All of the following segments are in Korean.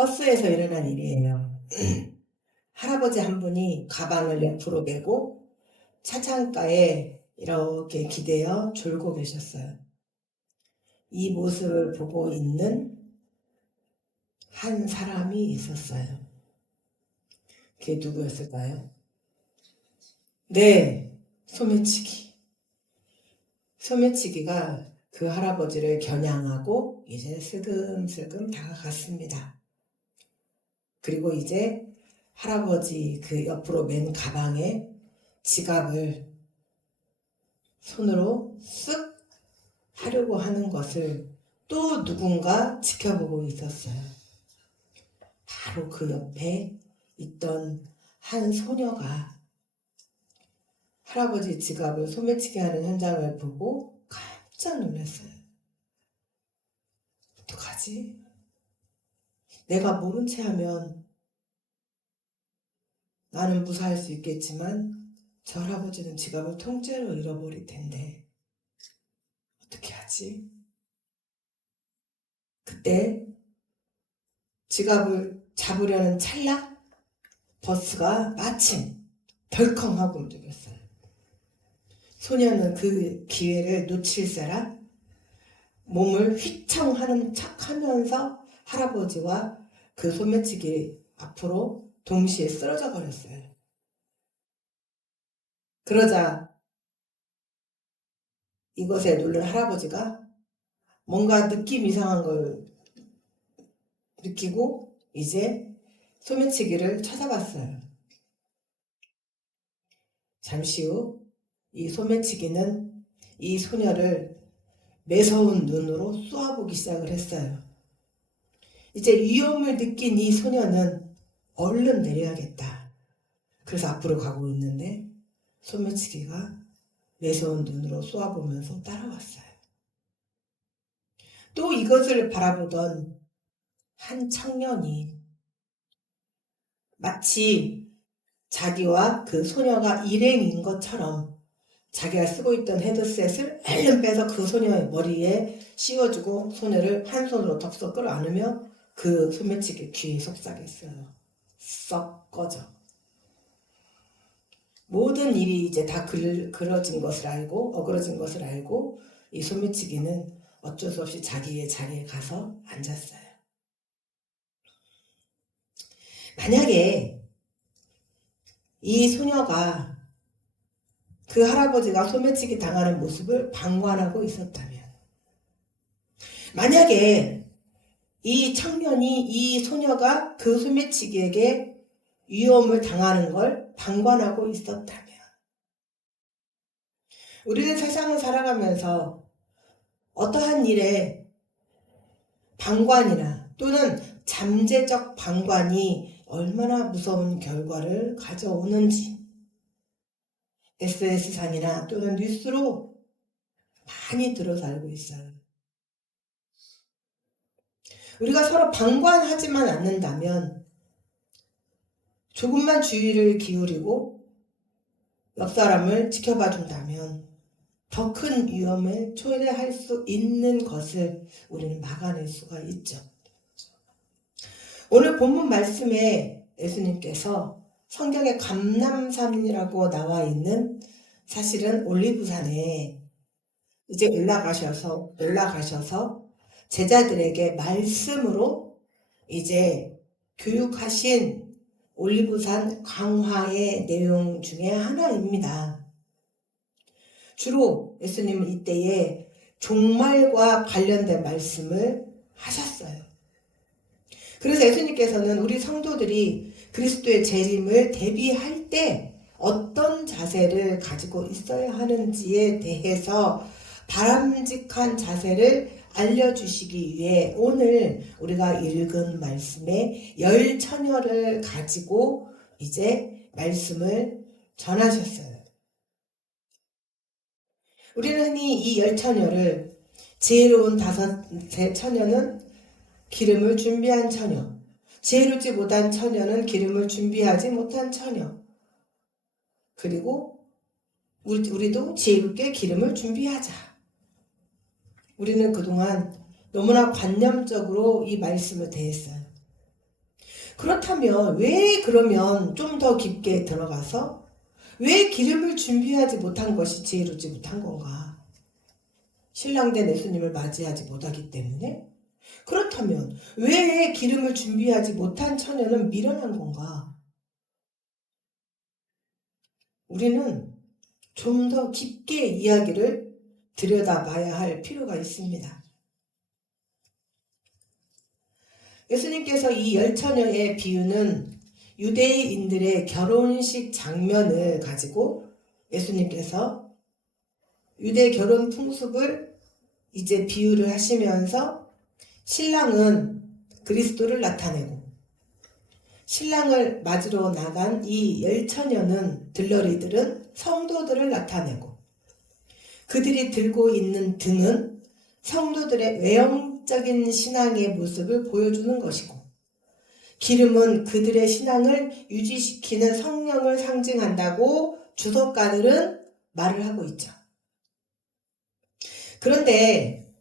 버스에서 일어난 일이에요. 할아버지 한 분이 가방을 옆으로 메고 차창가에 이렇게 기대어 졸고 계셨어요. 이 모습을 보고 있는 한 사람이 있었어요. 그게 누구였을까요? 네, 소매치기. 소매치기가 그 할아버지를 겨냥하고 이제 슬금슬금 다가갔습니다. 그리고 이제 할아버지 그 옆으로 맨 가방에 지갑을 손으로 쓱 하려고 하는 것을 또 누군가 지켜보고 있었어요. 바로 그 옆에 있던 한 소녀가 할아버지 지갑을 소매치기 하는 현장을 보고 깜짝 놀랐어요. 어떡하지? 내가 모른 채 하면 나는 무사할 수 있겠지만 저 할아버지는 지갑을 통째로 잃어버릴 텐데 어떻게 하지? 그때 지갑을 잡으려는 찰나 버스가 마침 덜컹하고 움직였어요. 소녀는 그 기회를 놓칠세라 몸을 휘청하는 척하면서 할아버지와 그 소매치기 앞으로 동시에 쓰러져 버렸어요. 그러자 이것에 놀란 할아버지가 뭔가 느낌 이상한 걸 느끼고 이제 소매치기를 찾아봤어요. 잠시 후 이 소매치기는 이 소녀를 매서운 눈으로 쏘아보기 시작을 했어요. 이제 위험을 느낀 이 소녀는 얼른 내려야겠다. 그래서 앞으로 가고 있는데 소매치기가 매서운 눈으로 쏘아보면서 따라왔어요. 또 이것을 바라보던 한 청년이 마치 자기와 그 소녀가 일행인 것처럼 자기가 쓰고 있던 헤드셋을 얼른 빼서 그 소녀의 머리에 씌워주고 소녀를 한 손으로 덥석 끌어안으며 그 소매치기 귀에 속삭였어요. 썩 꺼져. 모든 일이 이제 다 어그러진 것을 알고 이 소매치기는 어쩔 수 없이 자기의 자리에 가서 앉았어요. 만약에 이 소녀가 그 할아버지가 소매치기 당하는 모습을 방관하고 있었다면, 만약에 이 청년이 이 소녀가 그 소매치기에게 위험을 당하는 걸 방관하고 있었다면, 우리는 세상을 살아가면서 어떠한 일에 방관이나 또는 잠재적 방관이 얼마나 무서운 결과를 가져오는지 SNS상이나 또는 뉴스로 많이 들어서 알고 있어요. 우리가 서로 방관하지만 않는다면 조금만 주의를 기울이고 옆 사람을 지켜봐 준다면 더 큰 위험에 초래할 수 있는 것을 우리는 막아낼 수가 있죠. 오늘 본문 말씀에 예수님께서 성경에 감람산이라고 나와 있는 사실은 올리브산에 이제 올라가셔서 제자들에게 말씀으로 이제 교육하신 올리브산 강화의 내용 중에 하나입니다. 주로 예수님은 이때에 종말과 관련된 말씀을 하셨어요. 그래서 예수님께서는 우리 성도들이 그리스도의 재림을 대비할 때 어떤 자세를 가지고 있어야 하는지에 대해서 바람직한 자세를 알려주시기 위해 오늘 우리가 읽은 말씀의 열처녀를 가지고 이제 말씀을 전하셨어요. 우리는 흔히 이 열처녀를 지혜로운 다섯째 처녀는 기름을 준비한 처녀, 지혜롭지 못한 처녀는 기름을 준비하지 못한 처녀, 그리고 우리도 지혜롭게 기름을 준비하자. 우리는 그동안 너무나 관념적으로 이 말씀을 대했어요. 그렇다면 왜 그러면 좀 더 깊게 들어가서 왜 기름을 준비하지 못한 것이 지혜롭지 못한 건가? 신랑된 예수님을 맞이하지 못하기 때문에? 그렇다면 왜 기름을 준비하지 못한 처녀는 미련한 건가? 우리는 좀 더 깊게 이야기를 들여다봐야 할 필요가 있습니다. 예수님께서 이 열처녀의 비유는 유대인들의 결혼식 장면을 가지고 예수님께서 유대 결혼 풍습을 이제 비유를 하시면서 신랑은 그리스도를 나타내고 신랑을 맞으러 나간 이 열처녀는 들러리들은 성도들을 나타내고 그들이 들고 있는 등은 성도들의 외형적인 신앙의 모습을 보여주는 것이고 기름은 그들의 신앙을 유지시키는 성령을 상징한다고 주석가들은 말을 하고 있죠. 그런데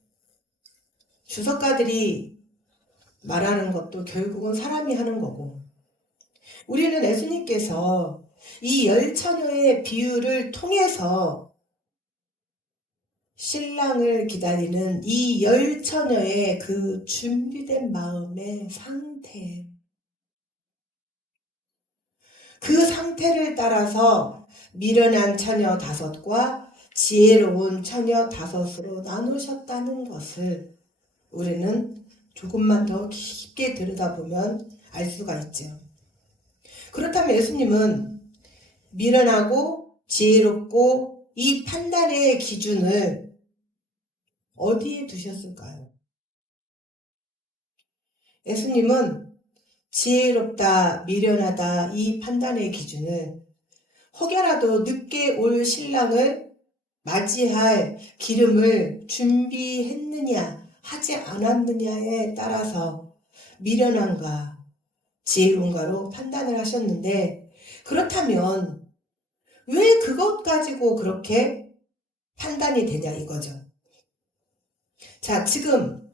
주석가들이 말하는 것도 결국은 사람이 하는 거고 우리는 예수님께서 이 열처녀의 비유를 통해서 신랑을 기다리는 이 열처녀의 그 준비된 마음의 상태 그 상태를 따라서 미련한 처녀 5과 지혜로운 처녀 5으로 나누셨다는 것을 우리는 조금만 더 깊게 들여다보면 알 수가 있죠. 그렇다면 예수님은 미련하고 지혜롭고 이 판단의 기준을 어디에 두셨을까요? 예수님은 지혜롭다, 미련하다 이 판단의 기준을 혹여라도 늦게 올 신랑을 맞이할 기름을 준비했느냐 하지 않았느냐에 따라서 미련한가 지혜로운가로 판단을 하셨는데 그렇다면 왜 그것 가지고 그렇게 판단이 되냐 이거죠. 자, 지금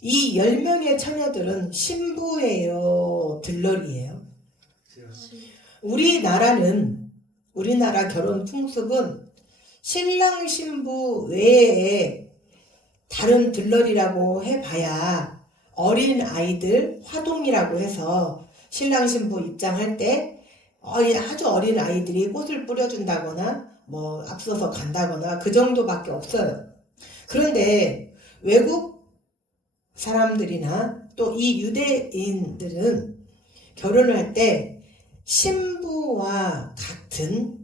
이 10명의 처녀들은 신부예요, 들러리예요? 우리나라 결혼 풍습은 신랑 신부 외에 다른 들러리라고 해봐야 어린 아이들 화동이라고 해서 신랑 신부 입장할 때 아주 어린 아이들이 꽃을 뿌려준다거나 뭐 앞서서 간다거나 그 정도밖에 없어요. 그런데 외국 사람들이나 또 이 유대인들은 결혼을 할 때 신부와 같은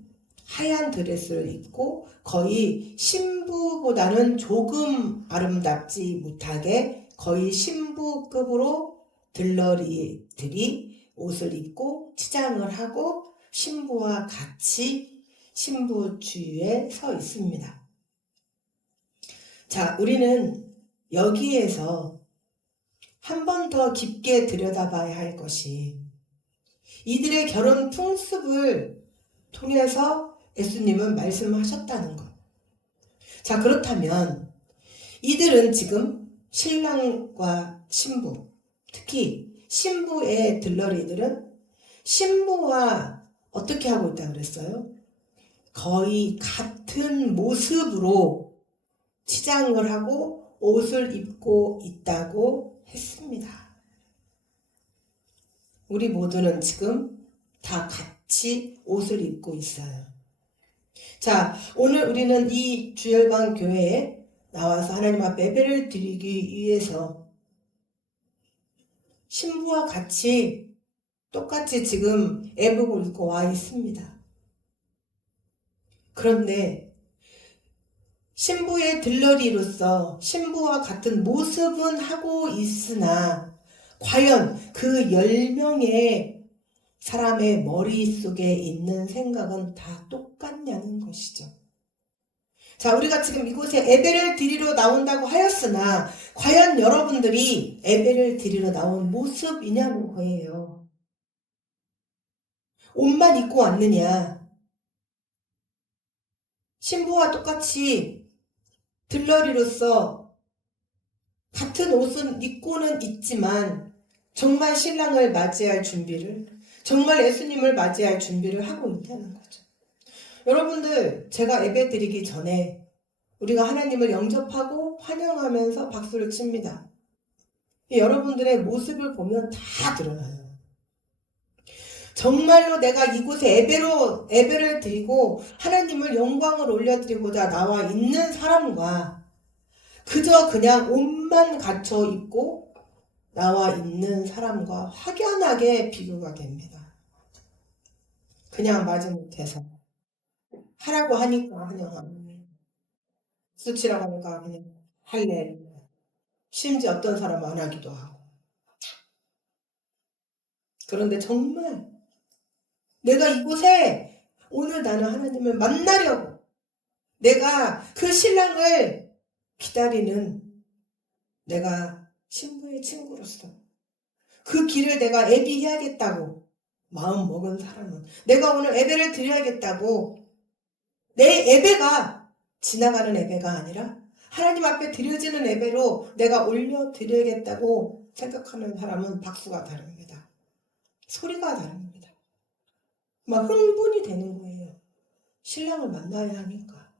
하얀 드레스를 입고 거의 신부보다는 조금 아름답지 못하게 거의 신부급으로 들러리들이 옷을 입고 치장을 하고 신부와 같이 신부 주위에 서 있습니다. 자, 우리는 여기에서 한 번 더 깊게 들여다봐야 할 것이 이들의 결혼 풍습을 통해서 예수님은 말씀하셨다는 것. 자, 그렇다면 이들은 지금 신랑과 신부, 특히 신부의 들러리들은 신부와 어떻게 하고 있다고 그랬어요? 거의 같은 모습으로 치장을 하고 옷을 입고 있다고 했습니다. 우리 모두는 지금 다 같이 옷을 입고 있어요. 자, 오늘 우리는 이 주열방 교회에 나와서 하나님 앞에 예배를 드리기 위해서 신부와 같이 똑같이 지금 예복을 입고 와 있습니다. 그런데 신부의 들러리로서 신부와 같은 모습은 하고 있으나 과연 그 10명의 사람의 머릿속에 있는 생각은 다 똑같냐는 것이죠. 자, 우리가 지금 이곳에 예배를 드리러 나온다고 하였으나 과연 여러분들이 예배를 드리러 나온 모습이냐는 거예요. 옷만 입고 왔느냐? 신부와 똑같이 들러리로서 같은 옷은 입고는 있지만 정말 신랑을 맞이할 준비를, 정말 예수님을 맞이할 준비를 하고 있다는 거죠. 여러분들, 제가 예배 드리기 전에 우리가 하나님을 영접하고 환영하면서 박수를 칩니다. 여러분들의 모습을 보면 다 드러나요. 정말로 내가 이곳에 예배를 드리고 하나님을 영광을 올려드리고자 나와 있는 사람과 그저 그냥 옷만 갖춰 입고 나와 있는 사람과 확연하게 비교가 됩니다. 그냥 마지못해서 하라고 하니까 환영합니다. 수치라고 하니까 그냥 할렐루야. 심지어 어떤 사람은 안 하기도 하고. 그런데 정말 내가 이곳에 오늘 나는 하나님을 만나려고 내가 그 신랑을 기다리는 내가 신부의 친구로서 그 길을 내가 예비해야겠다고 마음 먹은 사람은 내가 오늘 예배를 드려야겠다고 내 예배가 지나가는 예배가 아니라 하나님 앞에 드려지는 예배로 내가 올려드려야겠다고 생각하는 사람은 박수가 다릅니다. 소리가 다릅니다. 막 흥분이 되는 거예요. 신랑을 만나야 하니까.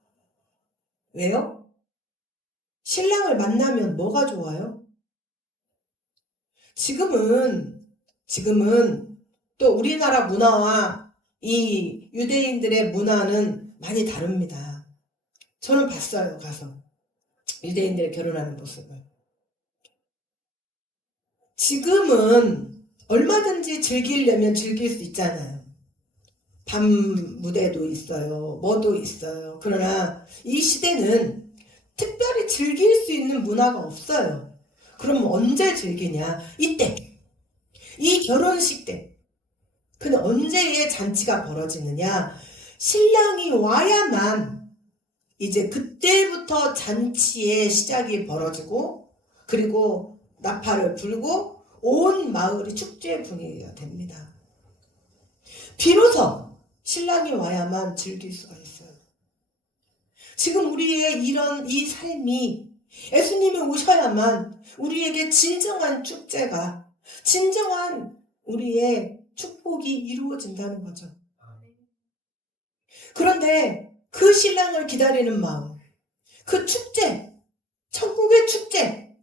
왜요? 신랑을 만나면 뭐가 좋아요? 지금은 또 우리나라 문화와 이 유대인들의 문화는 많이 다릅니다. 저는 봤어요, 가서. 유대인들이 결혼하는 모습을. 지금은 얼마든지 즐기려면 즐길 수 있잖아요. 밤 무대도 있어요. 뭐도 있어요. 그러나 이 시대는 특별히 즐길 수 있는 문화가 없어요. 그럼 언제 즐기냐? 이때. 이 결혼식 때. 근데 언제의 잔치가 벌어지느냐? 신랑이 와야만 이제 그때부터 잔치의 시작이 벌어지고 그리고 나팔을 불고 온 마을이 축제 분위기가 됩니다. 비로소 신랑이 와야만 즐길 수가 있어요. 지금 우리의 이 삶이 예수님이 오셔야만 우리에게 진정한 축제가, 진정한 우리의 축복이 이루어진다는 거죠. 그런데 그 신랑을 기다리는 마음, 그 축제, 천국의 축제,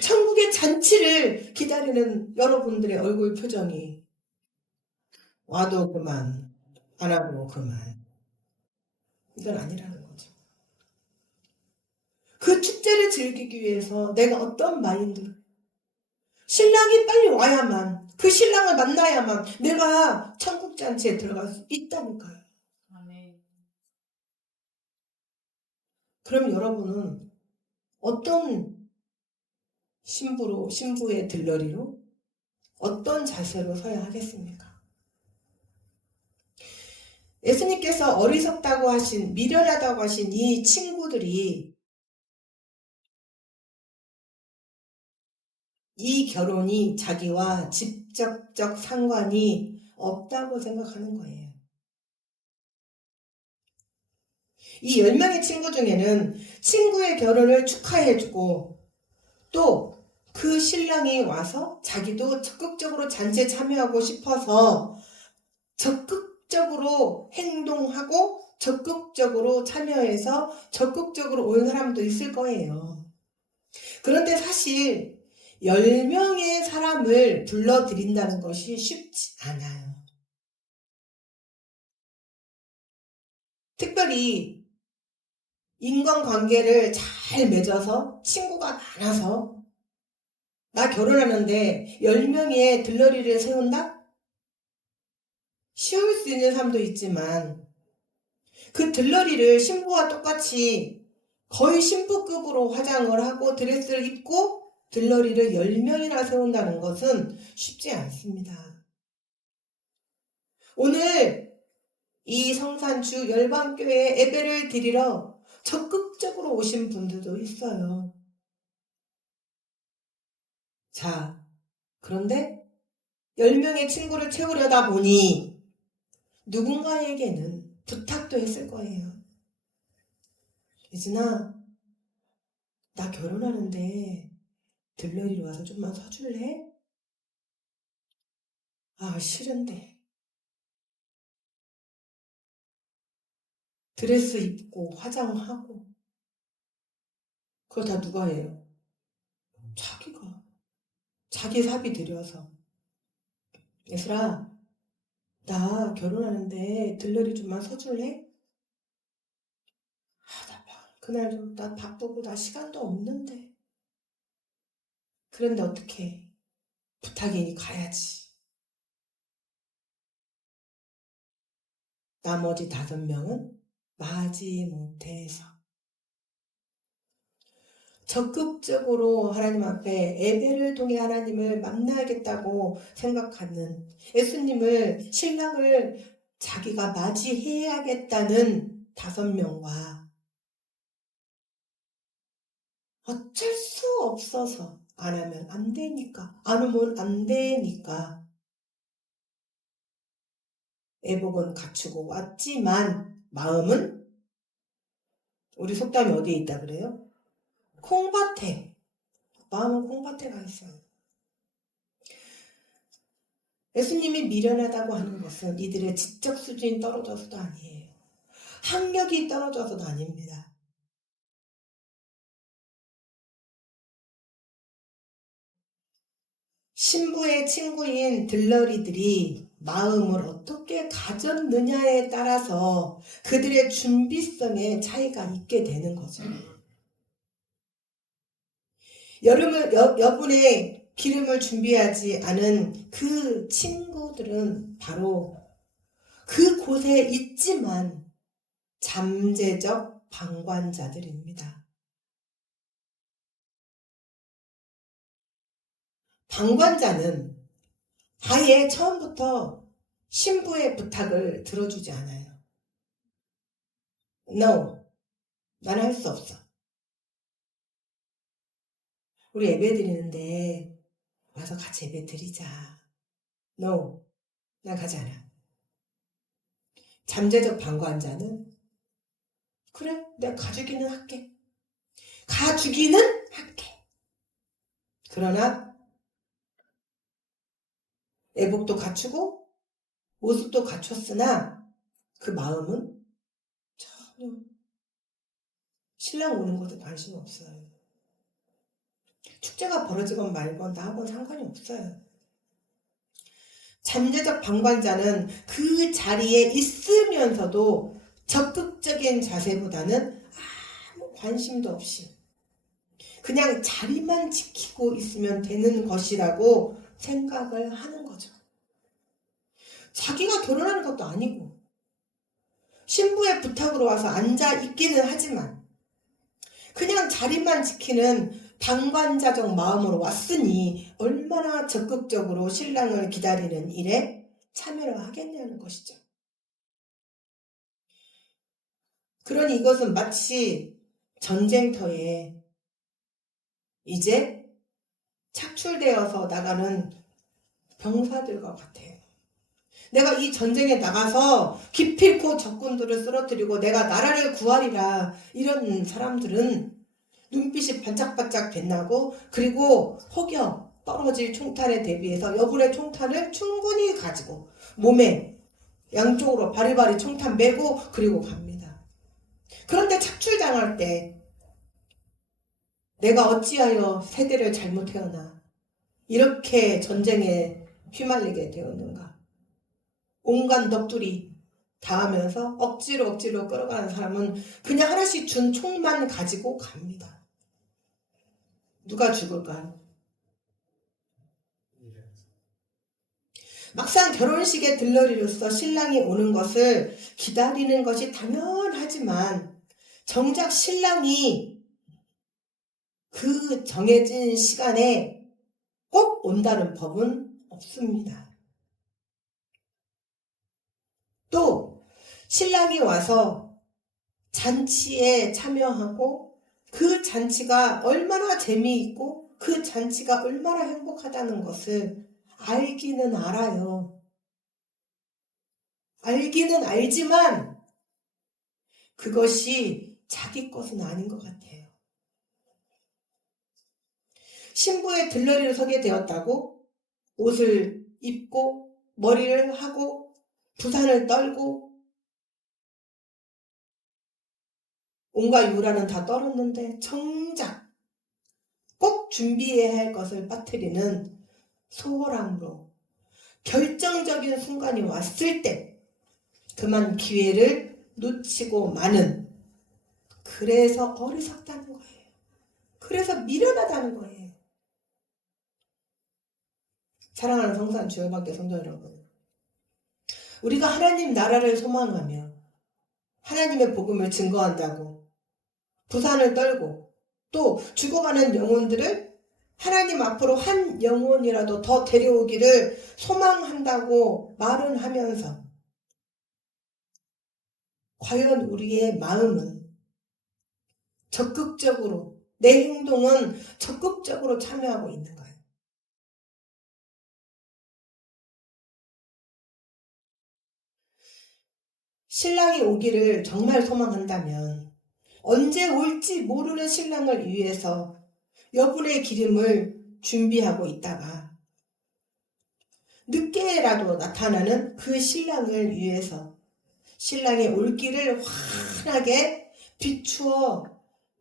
천국의 잔치를 기다리는 여러분들의 얼굴 표정이 와도 그만, 안 하고 그만. 이건 아니라는 거죠. 그 축제를 즐기기 위해서 내가 어떤 마인드로 신랑이 빨리 와야만 그 신랑을 만나야만 내가 천국 잔치에 들어갈 수 있다니까요. 그럼 여러분은 어떤 신부의 들러리로 어떤 자세로 서야 하겠습니까? 예수님께서 어리석다고 하신, 미련하다고 하신 이 친구들이 이 결혼이 자기와 직접적 상관이 없다고 생각하는 거예요. 이 10명의 친구 중에는 친구의 결혼을 축하해주고 또 그 신랑이 와서 자기도 적극적으로 잔치에 참여하고 싶어서 적극적으로 행동하고 적극적으로 참여해서 적극적으로 온 사람도 있을 거예요. 그런데 사실 10명의 사람을 불러들인다는 것이 쉽지 않아요. 특별히 인간관계를 잘 맺어서 친구가 많아서 나 결혼하는데 10명의 들러리를 세운다? 쉬울 수 있는 사람도 있지만 그 들러리를 신부와 똑같이 거의 신부급으로 화장을 하고 드레스를 입고 들러리를 10명이나 세운다는 것은 쉽지 않습니다. 오늘 이 성산주 열방교회에 예배를 드리러 적극적으로 오신 분들도 있어요. 자, 그런데 10명의 친구를 채우려다 보니 누군가에게는 부탁도 했을 거예요. 예진아, 나 결혼하는데 들러리로 와서 좀만 서줄래? 아, 싫은데. 드레스 입고 화장하고 그거 다 누가 해요? 자기가. 자기 사비 들여서. 예슬아, 나 결혼하는데 들러리 좀만 서줄래? 그날 좀 나 바쁘고 나 시간도 없는데. 그런데 어떡해. 부탁이니 가야지. 나머지 5명은 마지못해서 적극적으로 하나님 앞에 예배를 통해 하나님을 만나야겠다고 생각하는 예수님을 신랑을 자기가 맞이해야겠다는 5명과 어쩔 수 없어서 안 하면 안 되니까 안 오면 안 되니까 애복은 갖추고 왔지만 마음은 우리 속담이 어디에 있다 그래요? 콩밭에. 마음은 콩밭에 가 있어요. 예수님이 미련하다고 하는 것은 이들의 지적 수준이 떨어져서도 아니에요. 학력이 떨어져서도 아닙니다. 신부의 친구인 들러리들이 마음을 어떻게 가졌느냐에 따라서 그들의 준비성에 차이가 있게 되는 거죠. 여분의 기름을 준비하지 않은 그 친구들은 바로 그곳에 있지만 잠재적 방관자들입니다. 방관자는 아예 처음부터 신부의 부탁을 들어주지 않아요. No, 나는 할 수 없어. 우리 예배 드리는데 와서 같이 예배 드리자. No, 난 가지 않아. 잠재적 방관자는 그래, 내가 가주기는 할게. 가주기는 할게. 그러나 애복도 갖추고 모습도 갖췄으나 그 마음은 전혀 신랑 오는 것에 관심 없어요. 축제가 벌어지건 말건 나하고는 상관이 없어요. 잠재적 방관자는 그 자리에 있으면서도 적극적인 자세보다는 아무 관심도 없이 그냥 자리만 지키고 있으면 되는 것이라고 생각을 하는 거죠. 자기가 결혼하는 것도 아니고 신부의 부탁으로 와서 앉아 있기는 하지만 그냥 자리만 지키는 방관자적 마음으로 왔으니 얼마나 적극적으로 신랑을 기다리는 일에 참여를 하겠냐는 것이죠. 그러니 이것은 마치 전쟁터에 이제 착출되어서 나가는 병사들과 같아요. 내가 이 전쟁에 나가서 기필코 적군들을 쓰러뜨리고 내가 나라를 구하리라 이런 사람들은 눈빛이 반짝반짝 빛나고 그리고 혹여 떨어질 총탄에 대비해서 여분의 총탄을 충분히 가지고 몸에 양쪽으로 바리바리 총탄 메고 그리고 갑니다. 그런데 착출당할 때 내가 어찌하여 세대를 잘못 태어나 이렇게 전쟁에 휘말리게 되었는가. 온갖 넋두리 당하면서 억지로 끌어가는 사람은 그냥 하나씩 준 총만 가지고 갑니다. 누가 죽을까요? 막상 결혼식에 들러리로서 신랑이 오는 것을 기다리는 것이 당연하지만 정작 신랑이 그 정해진 시간에 꼭 온다는 법은 없습니다. 또 신랑이 와서 잔치에 참여하고 그 잔치가 얼마나 재미있고 그 잔치가 얼마나 행복하다는 것을 알기는 알아요. 알기는 알지만 그것이 자기 것은 아닌 것 같아요. 신부의 들러리를 서게 되었다고 옷을 입고 머리를 하고 부산을 떨고 온갖 유라는 다 떨었는데 정작 꼭 준비해야 할 것을 빠뜨리는 소홀함으로 결정적인 순간이 왔을 때 그만 기회를 놓치고 마는, 그래서 어리석다는 거예요. 그래서 미련하다는 거예요. 사랑하는 성산 주여밖에 성도 여러분, 우리가 하나님 나라를 소망하며 하나님의 복음을 증거한다고 부산을 떨고 또 죽어가는 영혼들을 하나님 앞으로 한 영혼이라도 더 데려오기를 소망한다고 말은 하면서 과연 우리의 마음은 적극적으로, 내 행동은 적극적으로 참여하고 있는가요? 신랑이 오기를 정말 소망한다면 언제 올지 모르는 신랑을 위해서 여분의 기름을 준비하고 있다가 늦게라도 나타나는 그 신랑을 위해서 신랑의 올 길을 환하게 비추어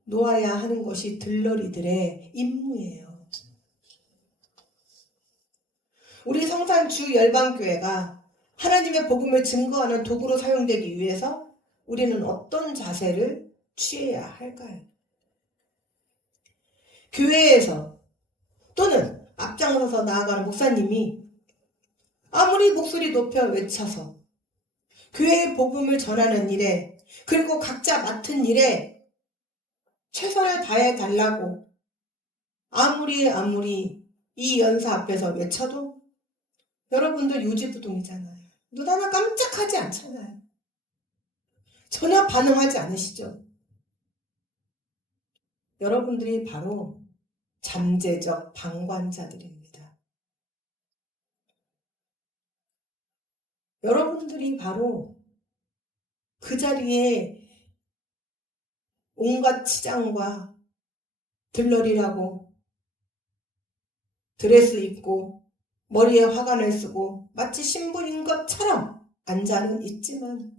놓아야 하는 것이 들러리들의 임무예요. 우리 성산 주 열방교회가 하나님의 복음을 증거하는 도구로 사용되기 위해서 우리는 어떤 자세를 취해야 할까요? 교회에서 또는 앞장서서 나아가는 목사님이 아무리 목소리 높여 외쳐서 교회의 복음을 전하는 일에, 그리고 각자 맡은 일에 최선을 다해 달라고 아무리 이 연사 앞에서 외쳐도 여러분들 요지부동이잖아요. 눈 하나 깜짝하지 않잖아요. 전혀 반응하지 않으시죠? 여러분들이 바로 잠재적 방관자들입니다. 여러분들이 바로 그 자리에 온갖 치장과 들러리라고 드레스 입고 머리에 화관을 쓰고 마치 신부인 것처럼 앉아는 있지만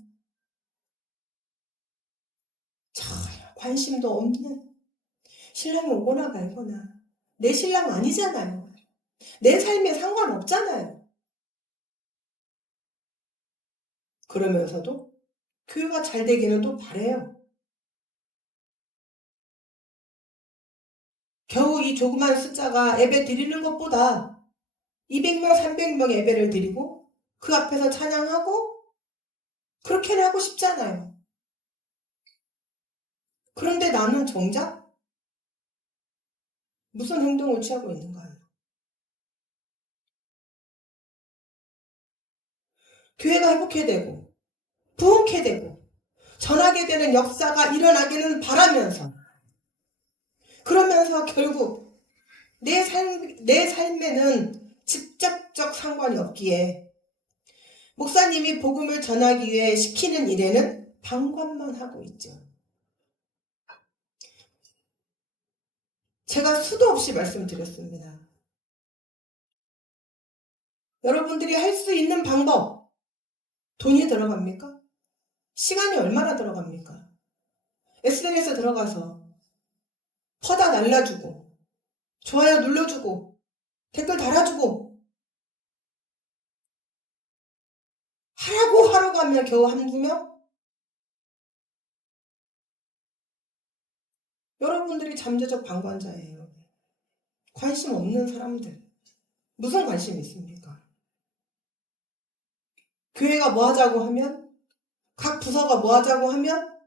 전혀 관심도 없는, 신랑이 오거나 말거나 내 신랑 아니잖아요. 내 삶에 상관없잖아요. 그러면서도 교회가 잘 되기는 또 바래요. 겨우 이 조그만 숫자가 예배 드리는 것보다 200명, 300명 예배를 드리고 그 앞에서 찬양하고 그렇게는 하고 싶잖아요. 그런데 나는 정작 무슨 행동을 취하고 있는가요? 교회가 회복해야 되고 부흥케 되고 전하게 되는 역사가 일어나기는 바라면서, 그러면서 결국 내 삶에는 직접적 상관이 없기에 목사님이 복음을 전하기 위해 시키는 일에는 방관만 하고 있죠. 제가 수도 없이 말씀드렸습니다. 여러분들이 할 수 있는 방법, 돈이 들어갑니까? 시간이 얼마나 들어갑니까? SNS에 들어가서 퍼다 날라주고 좋아요 눌러주고 댓글 달아주고 하라고 가면 겨우 한두 명? 여러분들이 잠재적 방관자예요. 관심 없는 사람들. 무슨 관심이 있습니까? 교회가 뭐 하자고 하면, 각 부서가 뭐 하자고 하면,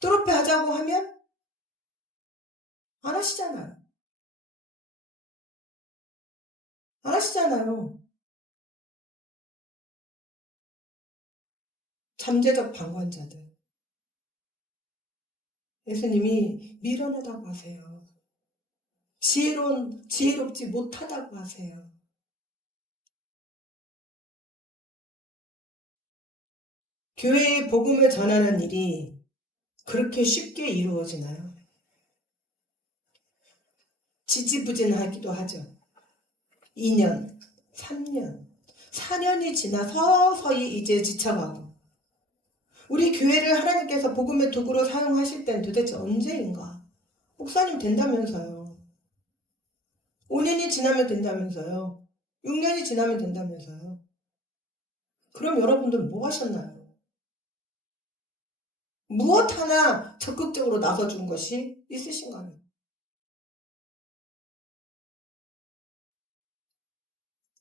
뚜렷해 하자고 하면 안 하시잖아요. 안 하시잖아요. 잠재적 방관자들. 예수님이 미련하다고 하세요. 지혜롭지 못하다고 하세요. 교회의 복음을 전하는 일이 그렇게 쉽게 이루어지나요? 지지부진하기도 하죠. 2년, 3년, 4년이 지나 서서히 이제 지쳐가고, 우리 교회를 하나님께서 복음의 도구로 사용하실 땐 도대체 언제인가? 목사님 된다면서요. 5년이 지나면 된다면서요. 6년이 지나면 된다면서요. 그럼 여러분들 뭐 하셨나요? 무엇 하나 적극적으로 나서준 것이 있으신가요?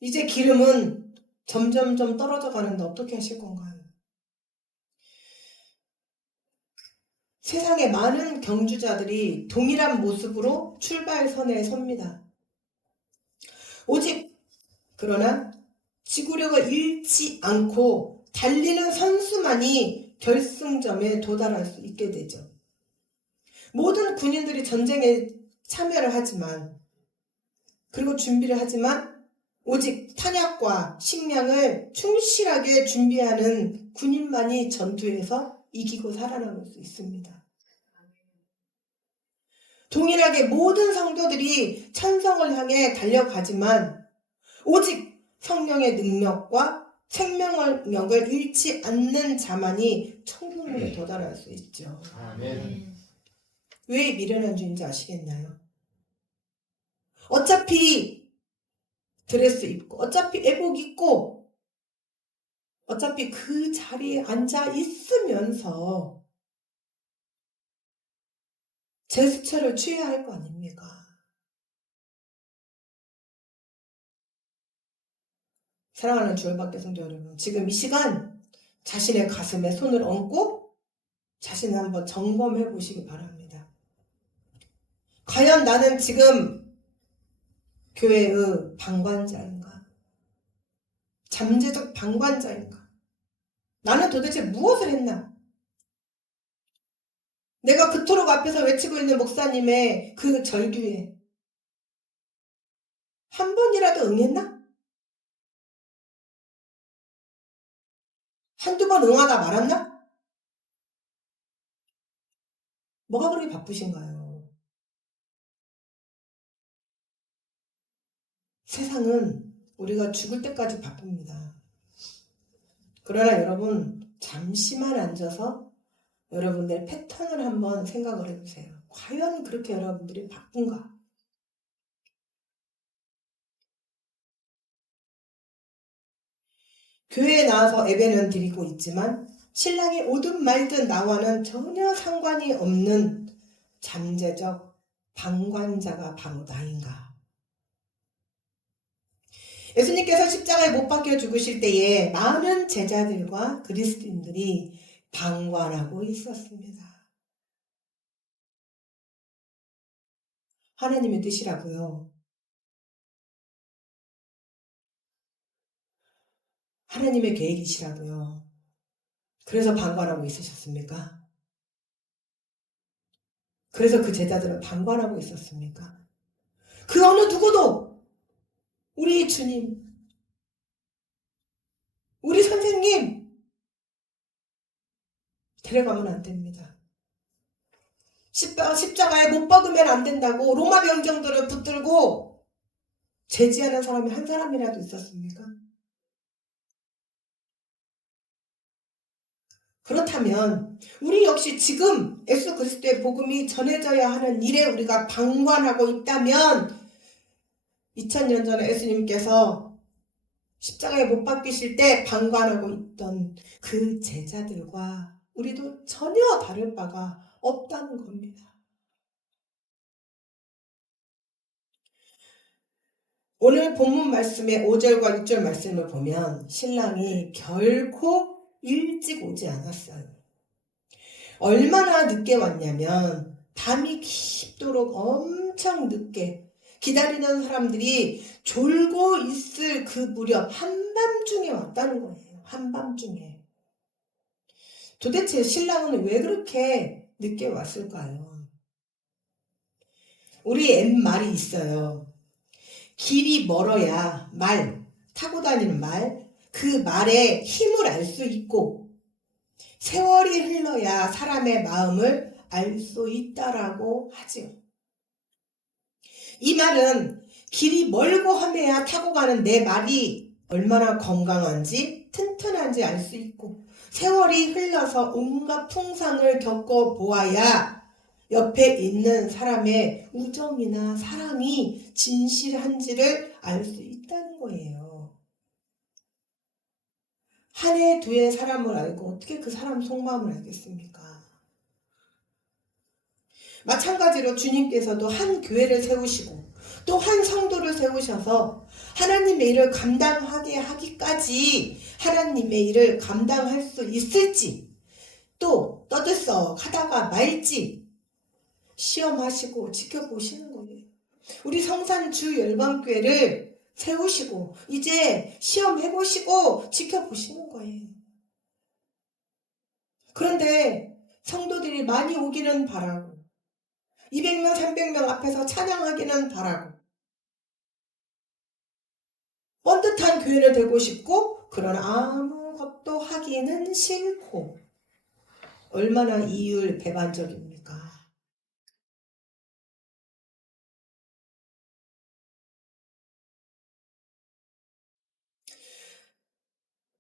이제 기름은 점점점 떨어져 가는데 어떻게 하실 건가요? 세상의 많은 경주자들이 동일한 모습으로 출발선에 섭니다. 오직 그러나 지구력을 잃지 않고 달리는 선수만이 결승점에 도달할 수 있게 되죠. 모든 군인들이 전쟁에 참여를 하지만, 그리고 준비를 하지만 오직 탄약과 식량을 충실하게 준비하는 군인만이 전투에서 이기고 살아남을 수 있습니다. 동일하게 모든 성도들이 천성을 향해 달려가지만 오직 성령의 능력과 생명력을 잃지 않는 자만이 천국에 도달할 수 있죠. 아멘. 왜 미련한 주인지 아시겠나요? 어차피 드레스 입고, 어차피 애복 입고, 어차피 그 자리에 앉아 있으면서 제스처를 취해야 할 거 아닙니까? 사랑하는 주얼밖에 성도 여러분, 지금 이 시간 자신의 가슴에 손을 얹고 자신을 한번 점검해 보시기 바랍니다. 과연 나는 지금 교회의 방관자인가? 잠재적 방관자인가? 나는 도대체 무엇을 했나? 내가 그토록 앞에서 외치고 있는 목사님의 그 절규에 한 번이라도 응했나? 한두 번 응하다 말았나? 뭐가 그렇게 바쁘신가요? 세상은 우리가 죽을 때까지 바쁩니다. 그러나 여러분, 잠시만 앉아서 여러분들의 패턴을 한번 생각을 해보세요. 과연 그렇게 여러분들이 바쁜가? 교회에 나와서 예배는 드리고 있지만 신랑이 오든 말든 나와는 전혀 상관이 없는 잠재적 방관자가 바로 나인가? 예수님께서 십자가에 못 박혀 죽으실 때에 많은 제자들과 그리스도인들이 방관하고 있었습니다. 하나님의 뜻이라고요. 하나님의 계획이시라고요. 그래서 방관하고 있으셨습니까? 그래서 그 제자들은 방관하고 있었습니까? 그 어느 누구도 우리 주님, 우리 선생님 데려가면 안 됩니다. 십자가에 못 박으면 안 된다고 로마 병정들을 붙들고 제지하는 사람이 한 사람이라도 있었습니까? 그렇다면 우리 역시 지금 예수 그리스도의 복음이 전해져야 하는 일에 우리가 방관하고 있다면 2000년 전에 예수님께서 십자가에 못 박히실 때 방관하고 있던 그 제자들과 우리도 전혀 다를 바가 없다는 겁니다. 오늘 본문 말씀의 5절과 6절 말씀을 보면 신랑이 결코 일찍 오지 않았어요. 얼마나 늦게 왔냐면 밤이 깊도록 엄청 늦게 기다리는 사람들이 졸고 있을 그 무렵 한밤중에 왔다는 거예요. 한밤중에. 도대체 신랑은 왜 그렇게 늦게 왔을까요? 우리 옛말이 있어요. 길이 멀어야 타고 다니는 그 말의 힘을 알 수 있고 세월이 흘러야 사람의 마음을 알 수 있다라고 하죠. 이 말은 길이 멀고 험해야 타고 가는 내 말이 얼마나 건강한지 튼튼한지 알 수 있고 세월이 흘러서 온갖 풍상을 겪어보아야 옆에 있는 사람의 우정이나 사랑이 진실한지를 알 수 있다는 거예요. 한 해, 두 해 사람을 알고 어떻게 그 사람 속마음을 알겠습니까? 마찬가지로 주님께서도 한 교회를 세우시고 또 한 성도를 세우셔서 하나님의 일을 감당하게 하기까지 하나님의 일을 감당할 수 있을지 또 떠들썩 하다가 말지 시험하시고 지켜보시는 거예요. 우리 성산 주열방교회를 세우시고 이제 시험해보시고 지켜보시는 거예요. 그런데 성도들이 많이 오기는 바라고 200명, 300명 앞에서 찬양하기는 바라고 번듯한 교회를 되고 싶고 그러나 아무것도 하기는 싫고 얼마나 이율배반적입니까?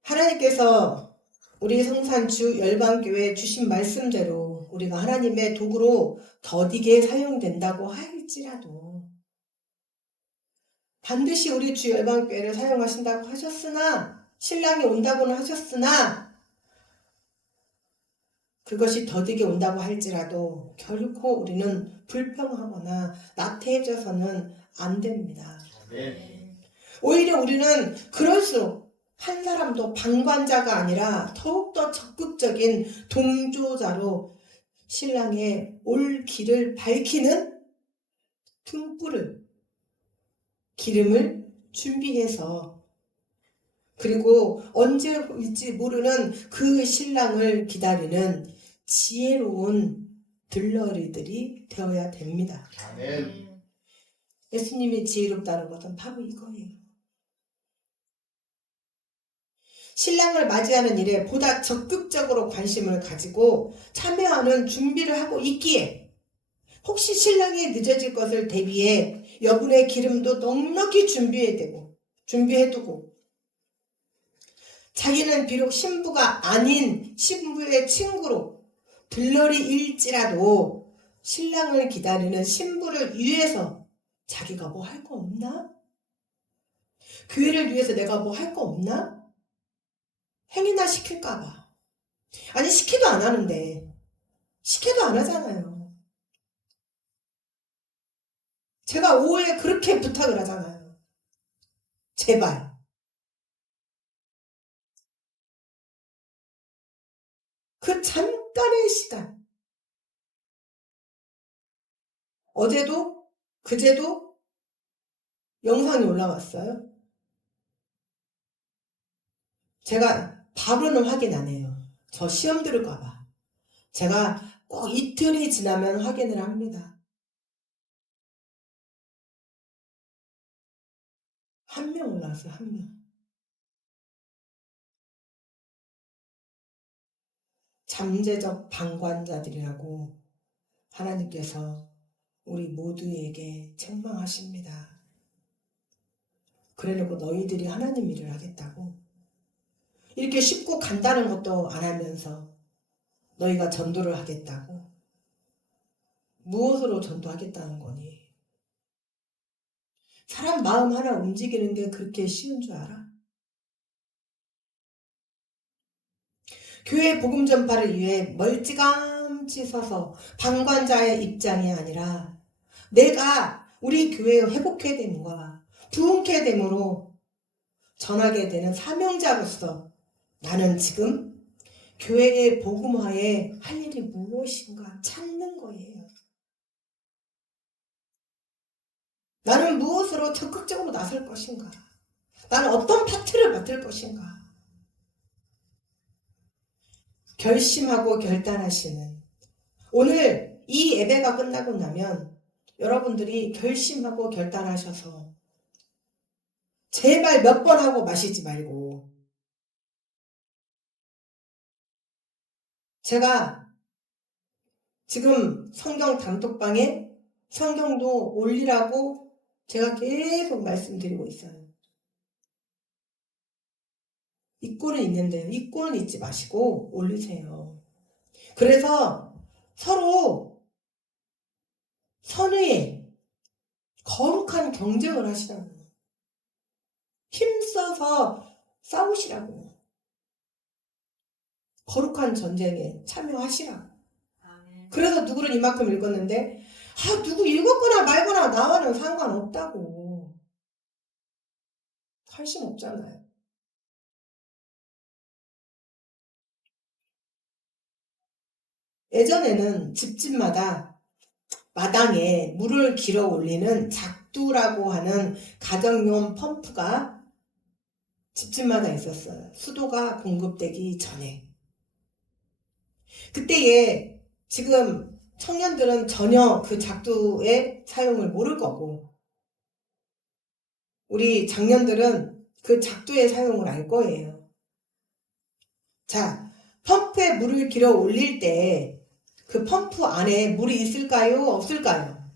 하나님께서 우리 성산주 열방교회에 주신 말씀대로 우리가 하나님의 도구로 더디게 사용된다고 할지라도 반드시 우리 주 열방교회를 사용하신다고 하셨으나 신랑이 온다고는 하셨으나 그것이 더디게 온다고 할지라도 결코 우리는 불평하거나 나태해져서는 안 됩니다. 네. 오히려 우리는 그럴수록 한 사람도 방관자가 아니라 더욱더 적극적인 동조자로 신랑의 올 길을 밝히는 등불을 기름을 준비해서 그리고 언제 올지 모르는 그 신랑을 기다리는 지혜로운 들러리들이 되어야 됩니다. 아멘. 예수님이 지혜롭다는 것은 바로 이거예요. 신랑을 맞이하는 일에 보다 적극적으로 관심을 가지고 참여하는 준비를 하고 있기에 혹시 신랑이 늦어질 것을 대비해 여분의 기름도 넉넉히 준비해두고 자기는 비록 신부가 아닌 신부의 친구로 들러리일지라도 신랑을 기다리는 신부를 위해서 자기가 뭐 할 거 없나? 교회를 위해서 내가 뭐 할 거 없나? 행위나 시킬까봐. 아니 시켜도 안 하는데 시켜도 안 하잖아요. 제가 오후에 그렇게 부탁을 하잖아요. 제발. 그 잠깐의 시간. 어제도 그제도 영상이 올라왔어요. 제가 바로는 확인 안 해요. 저 시험 들을까봐. 제가 꼭 이틀이 지나면 확인을 합니다. 한 명 올라왔어요. 한 명. 잠재적 방관자들이라고 하나님께서 우리 모두에게 책망하십니다. 그래놓고 너희들이 하나님 일을 하겠다고? 이렇게 쉽고 간단한 것도 안 하면서 너희가 전도를 하겠다고? 무엇으로 전도하겠다는 거니? 사람 마음 하나 움직이는 게 그렇게 쉬운 줄 알아? 교회 복음 전파를 위해 멀찌감치 서서 방관자의 입장이 아니라 내가 우리 교회의 회복해 됨과 부흥케 됨으로 전하게 되는 사명자로서 나는 지금 교회의 복음화에 할 일이 무엇인가 찾는 거예요. 나는 무엇으로 적극적으로 나설 것인가? 나는 어떤 파트를 맡을 것인가? 결심하고 결단하시는 오늘 이 예배가 끝나고 나면 여러분들이 결심하고 결단하셔서 제발 몇 번 하고 마시지 말고 제가 지금 성경 단톡방에 성경도 올리라고 제가 계속 말씀드리고 있어요. 잊고는 있는데요. 잊고는 잊지 마시고 올리세요. 그래서 서로 선의의 거룩한 경쟁을 하시라고. 힘써서 싸우시라고. 거룩한 전쟁에 참여하시라고. 그래서 누구를 이만큼 읽었는데 누구 읽었거나 말거나 나와는 상관없다고. 관심 없잖아요. 예전에는 집집마다 마당에 물을 길어 올리는 작두라고 하는 가정용 펌프가 집집마다 있었어요. 수도가 공급되기 전에. 그때에 지금 청년들은 전혀 그 작두의 사용을 모를 거고 우리 장년들은 그 작두의 사용을 알 거예요. 자, 펌프에 물을 길어 올릴 때 그 펌프 안에 물이 있을까요? 없을까요?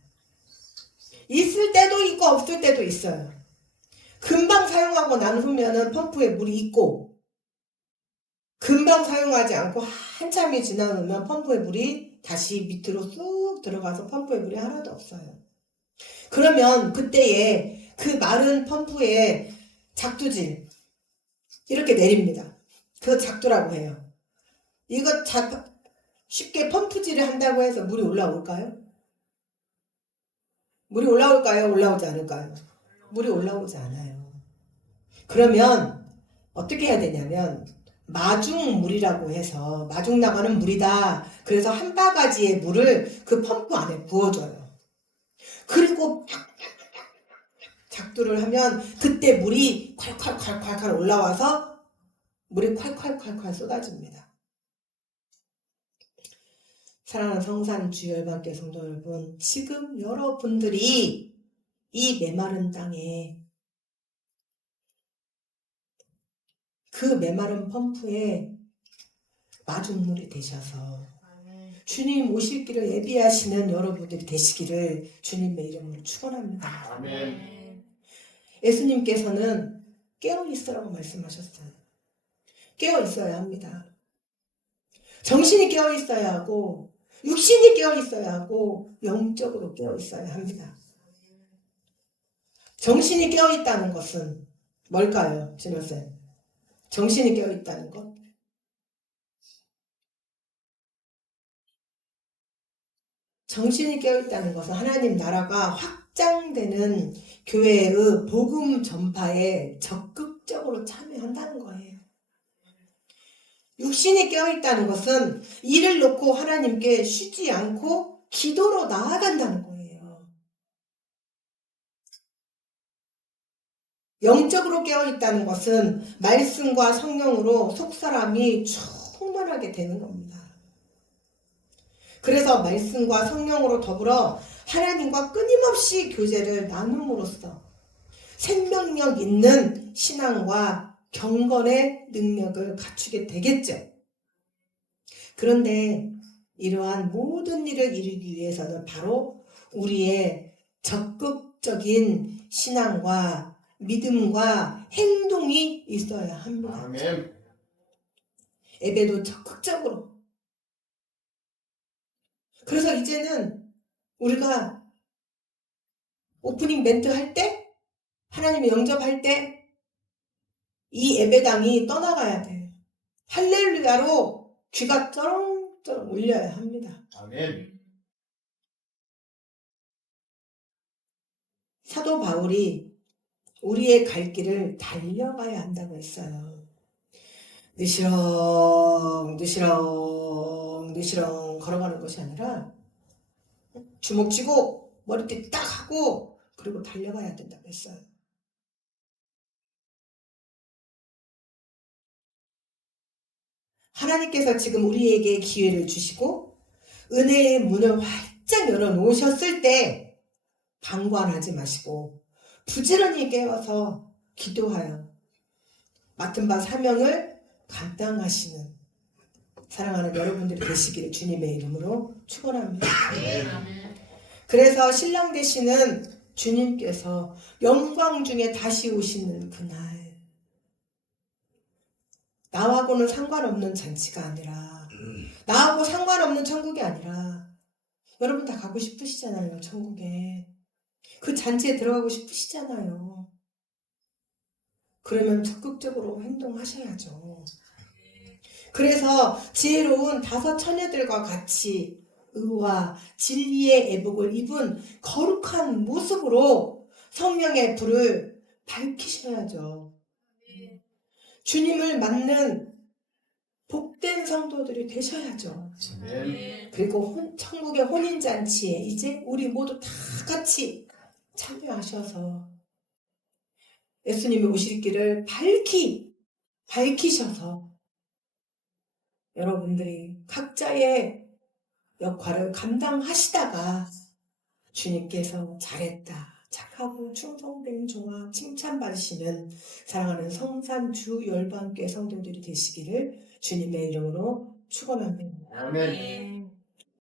있을 때도 있고 없을 때도 있어요. 금방 사용하고 난 후면은 펌프에 물이 있고 금방 사용하지 않고 한참이 지나면 펌프에 물이 다시 밑으로 쑥 들어가서 펌프에 물이 하나도 없어요. 그러면 그때에 그 마른 펌프에 작두질 이렇게 내립니다. 그거 작두라고 해요. 이거 쉽게 펌프질을 한다고 해서 물이 올라올까요? 물이 올라올까요? 올라오지 않을까요? 물이 올라오지 않아요. 그러면 어떻게 해야 되냐면 마중물이라고 해서 마중 나가는 물이다. 그래서 한 바가지의 물을 그 펌프 안에 부어줘요. 그리고 작두를 하면 그때 물이 콸콸콸콸콸 올라와서 물이 콸콸콸콸 쏟아집니다. 사랑하는 성산 주열반교 성도 여러분, 지금 여러분들이 이 메마른 땅에 그 메마른 펌프에 마중물이 되셔서 주님 오실 길을 예비하시는 여러분들이 되시기를 주님의 이름으로 축원합니다. 아멘. 예수님께서는 깨어있으라고 말씀하셨어요. 깨어있어야 합니다. 정신이 깨어있어야 하고 육신이 깨어있어야 하고 영적으로 깨어있어야 합니다. 정신이 깨어있다는 것은 뭘까요? 진호쌤. 정신이 깨어있다는 것? 정신이 깨어있다는 것은 하나님 나라가 확장되는 교회의 복음 전파에 적극적으로 참여한다는 거예요. 육신이 깨어있다는 것은 일을 놓고 하나님께 쉬지 않고 기도로 나아간다는 거예요. 영적으로 깨어있다는 것은 말씀과 성령으로 속사람이 충만하게 되는 겁니다. 그래서 말씀과 성령으로 더불어 하나님과 끊임없이 교제를 나눔으로써 생명력 있는 신앙과 경건의 능력을 갖추게 되겠죠. 그런데 이러한 모든 일을 이루기 위해서는 바로 우리의 적극적인 신앙과 믿음과 행동이 있어야 합니다. 아멘. 예배도 적극적으로. 그래서 이제는 우리가 오프닝 멘트 할 때, 하나님의 영접할 때 이 예배당이 떠나가야 돼요. 할렐루야로 귀가 쩌렁쩌렁 울려야 합니다. 아멘. 사도 바울이 우리의 갈 길을 달려가야 한다고 했어요. 느시렁 걸어가는 것이 아니라 주먹 쥐고 머리띠 딱 하고 그리고 달려가야 된다고 했어요. 하나님께서 지금 우리에게 기회를 주시고 은혜의 문을 활짝 열어놓으셨을 때 방관하지 마시고 부지런히 깨어서 기도하여 맡은 바 사명을 감당하시는 사랑하는 여러분들이 되시기를 주님의 이름으로 축원합니다. 그래서 신랑 되시는 주님께서 영광 중에 다시 오시는 그날 나하고는 상관없는 잔치가 아니라 나하고 상관없는 천국이 아니라 여러분 다 가고 싶으시잖아요. 천국에. 그 잔치에 들어가고 싶으시잖아요. 그러면 적극적으로 행동하셔야죠. 그래서 지혜로운 5 처녀들과 같이 의와 진리의 애복을 입은 거룩한 모습으로 성령의 불을 밝히셔야죠. 주님을 맞는 복된 성도들이 되셔야죠. 그리고 천국의 혼인잔치에 이제 우리 모두 다 같이 참여하셔서 예수님이 오실 길을 밝히셔서 여러분들이 각자의 역할을 감당하시다가 주님께서 잘했다, 착하고 충성된 종아 칭찬받으시면 사랑하는 성산주 열방교회 성도들이 되시기를 주님의 이름으로 축원합니다. 아멘.